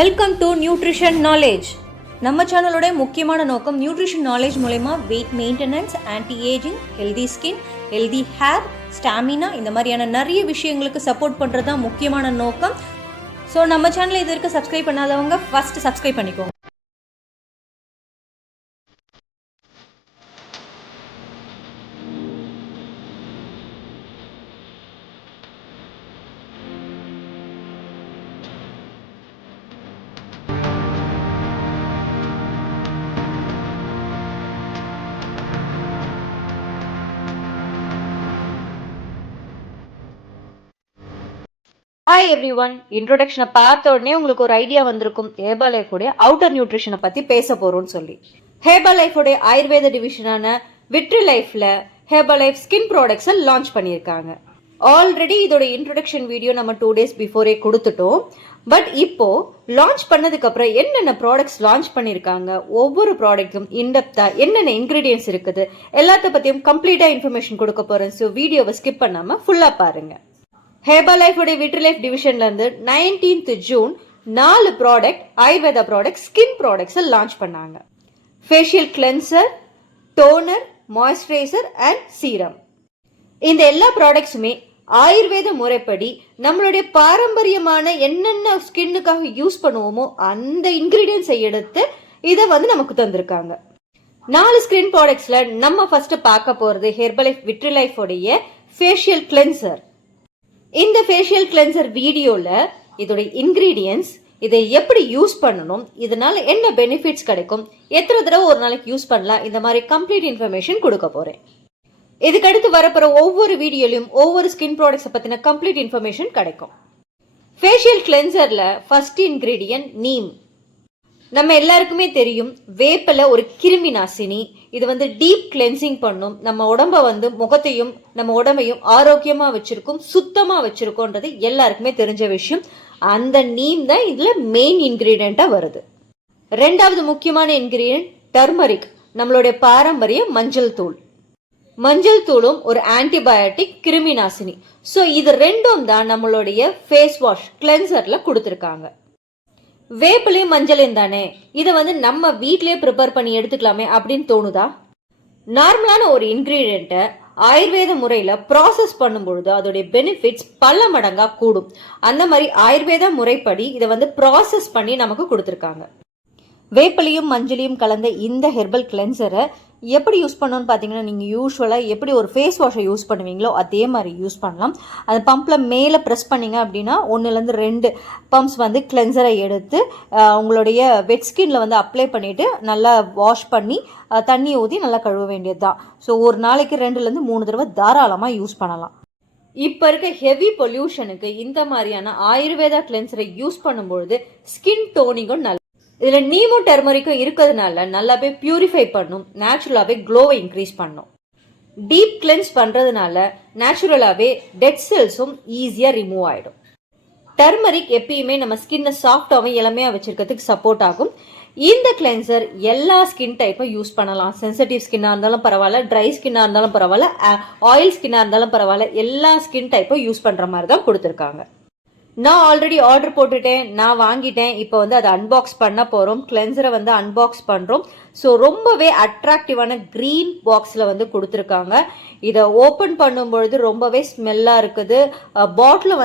Welcome to nutrition knowledge. நம்ம சேனலோட முக்கியமான நோக்கம் நியூட்ரிஷன் நாலேஜ் மூலமா weight maintenance, anti ageing, healthy skin, healthy hair, stamina இந்த மாதிரியான நிறைய விஷயங்களுக்கு சப்போர்ட் பண்ணுறது தான் முக்கியமான நோக்கம். ஸோ நம்ம சேனலை இது வரைக்கும் சப்ஸ்கிரைப் பண்ணாதவங்க ஃபர்ஸ்ட் சப்ஸ்கிரைப் பண்ணிக்கோங்க. ஹாய் எவ்ரி ஒன், இன்ட்ரோடக்ஷனை பார்த்த உடனே உங்களுக்கு ஒரு ஐடியா வந்திருக்கும் ஹேர்பல் லைஃபோடைய அவுட்டர் நியூட்ரிஷனை பற்றி பேச போகிறோம்னு சொல்லி. ஹேர்பல் லைஃபோடைய ஆயுர்வேத டிவிஷனான விட்ரி லைஃப்ல ஹேர்பல் லைஃப் ஸ்கின் ப்ராடக்ட்ஸை லான்ச் பண்ணியிருக்காங்க. ஆல்ரெடி இதோட இன்ட்ரோடக்ஷன் வீடியோ நம்ம 2 days பிஃபோரே கொடுத்துட்டோம். பட் இப்போ லான்ச் பண்ணதுக்கு அப்புறம் என்னென்ன ப்ராடக்ட்ஸ் லான்ச் பண்ணியிருக்காங்க, ஒவ்வொரு ப்ராடக்ட்டும் இன்டெப்தா என்னென்ன இன்கிரீடியன்ஸ் இருக்குது எல்லாத்த பற்றியும் கம்ப்ளீட்டாக இன்ஃபர்மேஷன் கொடுக்க போகிறேன். ஸோ வீடியோவை ஸ்கிப் பண்ணாமல் ஃபுல்லாக பாருங்க. ஹேர்பல் லைஃபோடைய விட்ரி லைஃப் டிவிஷன்ல இருந்து 19th June 4 product Ayurveda product skin ப்ராடக்ட்ஸை லான்ச் பண்ணாங்க. Facial cleanser, toner, moisturiser and serum. இந்த எல்லா ப்ராடக்ட்ஸுமே ஆயுர்வேத முறைப்படி நம்மளுடைய பாரம்பரியமான என்னென்ன ஸ்கின்னுக்காக யூஸ் பண்ணுவோமோ அந்த இன்கிரீடியன்ஸை எடுத்து இதை நமக்கு தந்திருக்காங்க. 4 ஸ்கின் ப்ராடக்ட்ஸ்ல நம்ம ஃபர்ஸ்ட் பார்க்க போறது ஹேர்பல் லைஃப் விட்ரி லைஃபோடைய ஃபேஷியல் கிளென்சர். இந்த ஃபேஷியல் கிளென்சர் வீடியோல இதோட இன்கிரீடியன்ஸ், இதை எப்படி யூஸ் பண்ணணும், இதனால என்ன பெனிஃபிட்ஸ் கிடைக்கும், எத்தனை தடவை ஒரு நாளைக்கு யூஸ் பண்ணலாம், இந்த மாதிரி கம்ப்ளீட் இன்ஃபர்மேஷன் கொடுக்க போறேன். இதுக்கடுத்து வரப்போற ஒவ்வொரு வீடியோலையும் ஒவ்வொரு ஸ்கின் ப்ராடக்ட்ஸை பத்தின கம்ப்ளீட் இன்ஃபர்மேஷன் கிடைக்கும். ஃபேஷியல் கிளென்சர்ல ஃபர்ஸ்ட் இன்கிரீடியன்ட் நீம். நம்ம எல்லாருக்குமே தெரியும், வேப்பில ஒரு கிருமி நாசினி. இது டீப் கிளென்சிங் பண்ணும், நம்ம உடம்ப முகத்தையும் நம்ம உடம்பையும் ஆரோக்கியமா வச்சிருக்கும், சுத்தமா வச்சிருக்கோன்றது எல்லாருக்குமே தெரிஞ்ச விஷயம். அந்த நீம் தான் இதுல மெயின் இன்கிரீடியண்டா வருது. ரெண்டாவது முக்கியமான இன்கிரீடியன்ட் டர்மரிக், நம்மளுடைய பாரம்பரிய மஞ்சள் தூள். மஞ்சள் தூளும் ஒரு ஆன்டிபயோட்டிக், கிருமி நாசினி. ஸோ இது ரெண்டும் தான் நம்மளுடைய ஃபேஸ் வாஷ் கிளென்சர்ல கொடுத்துருக்காங்க. வேப்பிலையும் மஞ்சளையும் தானே, இதை நம்ம வீட்லயே ப்ரிப்பேர் பண்ணி எடுத்துக்கலாமே அப்படின்னு தோணுதா? நார்மலான ஒரு இன்கிரீடியண்ட்டை ஆயுர்வேத முறையில ப்ராசஸ் பண்ணும்பொழுது அதோடைய பெனிஃபிட்ஸ் பல மடங்கா கூடும். அந்த மாதிரி ஆயுர்வேத முறைப்படி இதை ப்ராசஸ் பண்ணி நமக்கு கொடுத்துருக்காங்க. வேப்பிலையும் மஞ்சளையும் கலந்த இந்த ஹெர்பல் கிளென்சரை எப்படி யூஸ் பண்ணணும்னு பார்த்தீங்கன்னா, நீங்கள் யூஸ்வலாக எப்படி ஒரு ஃபேஸ் வாஷை யூஸ் பண்ணுவீங்களோ அதே மாதிரி யூஸ் பண்ணலாம். அந்த பம்பில் மேலே ப்ரெஸ் பண்ணிங்க அப்படின்னா 1லேருந்து 2 பம்ப்ஸ் கிளென்சரை எடுத்து உங்களுடைய வெட் ஸ்கின்ல அப்ளை பண்ணிவிட்டு நல்லா வாஷ் பண்ணி தண்ணி ஊற்றி நல்லா கழுவ வேண்டியது தான். ஸோ ஒரு நாளைக்கு 2லேருந்து 3 தடவை தாராளமாக யூஸ் பண்ணலாம். இப்போ இருக்க ஹெவி பொல்யூஷனுக்கு இந்த மாதிரியான ஆயுர்வேதா கிளென்சரை யூஸ் பண்ணும்பொழுது ஸ்கின் டோனிங்கும் நல்லா, இதில் நீமும் டர்மரிக்கும் இருக்கிறதுனால நல்லாவே பியூரிஃபை பண்ணும், நேச்சுரலாகவே க்ளோவை இன்க்ரீஸ் பண்ணும். டீப் கிளென்ஸ் பண்ணுறதுனால நேச்சுரலாகவே டெட் செல்ஸும் ஈஸியாக ரிமூவ் ஆகிடும். டர்மரிக் எப்பயுமே நம்ம ஸ்கின்னை சாஃப்டாகவும் இளமையாக வச்சிருக்கிறதுக்கு சப்போர்ட் ஆகும். இந்த கிளென்சர் எல்லா ஸ்கின் டைப்பும் யூஸ் பண்ணலாம். சென்சிட்டிவ் ஸ்கின்னாக இருந்தாலும் பரவாயில்ல, ட்ரை ஸ்கின்னாக இருந்தாலும் பரவாயில்ல, ஆயில் ஸ்கின்னாக இருந்தாலும் பரவாயில்ல, எல்லா ஸ்கின் டைப்பும் யூஸ் பண்ணுற மாதிரி தான் கொடுத்துருக்காங்க. நான் ஆல்ரெடி ஆர்டர் போட்டுட்டேன், நான் வாங்கிட்டேன். இப்போ அதை அன்பாக்ஸ் பண்ண போகிறோம். கிளென்சரை அன்பாக்ஸ் பண்ணுறோம். ஸோ ரொம்பவே அட்ராக்டிவான க்ரீன் பாக்ஸில் கொடுத்துருக்காங்க. இதை ஓப்பன் பண்ணும்பொழுது ரொம்பவே ஸ்மெல்லாக இருக்குது. பாட்டில்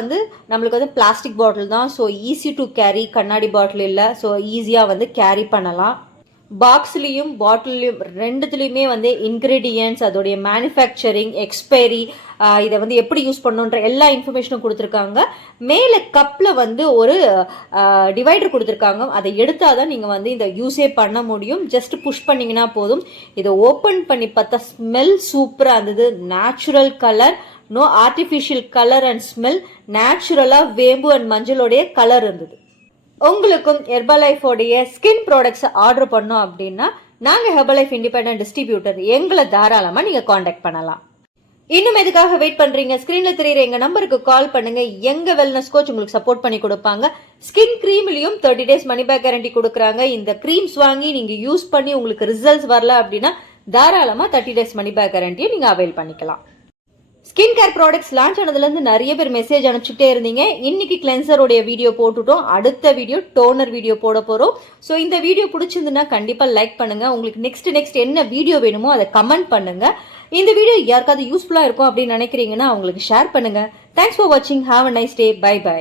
நம்மளுக்கு பிளாஸ்டிக் பாட்டில் தான். ஸோ ஈஸி டு கேரி, கண்ணாடி பாட்டில் இல்லை. ஸோ ஈஸியாக கேரி பண்ணலாம். பாக்ஸ்லேயும் பாட்டிலையும் ரெண்டுத்துலேயுமே இன்க்ரீடியன்ட்ஸ், அதோடைய மேனுஃபேக்சரிங், எக்ஸ்பைரி, இதை எப்படி யூஸ் பண்ணணுன்ற எல்லா இன்ஃபர்மேஷனும் கொடுத்துருக்காங்க. மேலே கப்பில் ஒரு டிவைடர் கொடுத்துருக்காங்க. அதை எடுத்தால் தான் நீங்கள் இந்த யூஸே பண்ண முடியும். ஜஸ்ட் புஷ் பண்ணிங்கன்னா போதும். இதை ஓப்பன் பண்ணி பார்த்தா ஸ்மெல் சூப்பராக இருந்தது. Natural colour, no artificial colour and smell. நேச்சுரலாக வேம்பு அண்ட் மஞ்சளுடைய கலர் இருந்தது. உங்களுக்கும் ஹெர்பல் லைஃபோடைய ஸ்கின் ப்ராடக்ட்ஸை ஆர்டர் பண்ணோம் அப்படின்னா நாங்கள் ஹெர்பல் லைஃப் இண்டிபெண்டன்ட் டிஸ்ட்ரிபியூட்டர், எங்களை தாராளமாக நீங்கள் காண்டாக்ட் பண்ணலாம். இன்னும் எதுக்காக வெயிட் பண்ணுறீங்க? ஸ்க்ரீனில் தெரியுற எங்கள் நம்பருக்கு கால் பண்ணுங்க. எங்கள் வெல்னஸ் கோச் உங்களுக்கு சப்போர்ட் பண்ணி கொடுப்பாங்க. ஸ்கின் க்ரீம்லையும் 30 days மணி பேக் கேரண்டி கொடுக்குறாங்க. இந்த க்ரீம்ஸ் வாங்கி நீங்கள் யூஸ் பண்ணி உங்களுக்கு ரிசல்ட்ஸ் வரல அப்படின்னா தாராளமாக 30 days மணி பேக் கேரண்டியை நீங்கள் அவைல் பண்ணிக்கலாம். ஸ்கின் கேர் ப்ராடக்ட்ஸ் லான்ச் ஆனதுலேருந்து நிறைய பேர் மெசேஜ் அனுப்பிச்சுட்டே இருந்தீங்க. இன்னைக்கு கிளென்சருடைய வீடியோ போட்டுட்டோம். அடுத்த வீடியோ டோனர் வீடியோ போட போகிறோம். ஸோ இந்த வீடியோ பிடிச்சிருந்துன்னா கண்டிப்பாக லைக் பண்ணுங்கள். உங்களுக்கு நெக்ஸ்ட் என்ன வீடியோ வேணுமோ அதை கமெண்ட் பண்ணுங்கள். இந்த வீடியோ யாருக்காவது யூஸ்ஃபுல்லாக இருக்கும் அப்படின்னு நினைக்கிறீங்கன்னா அவங்களுக்கு ஷேர் பண்ணுங்கள். தேங்க்ஸ் ஃபார் வாட்சிங். Have a nice day. Bye by.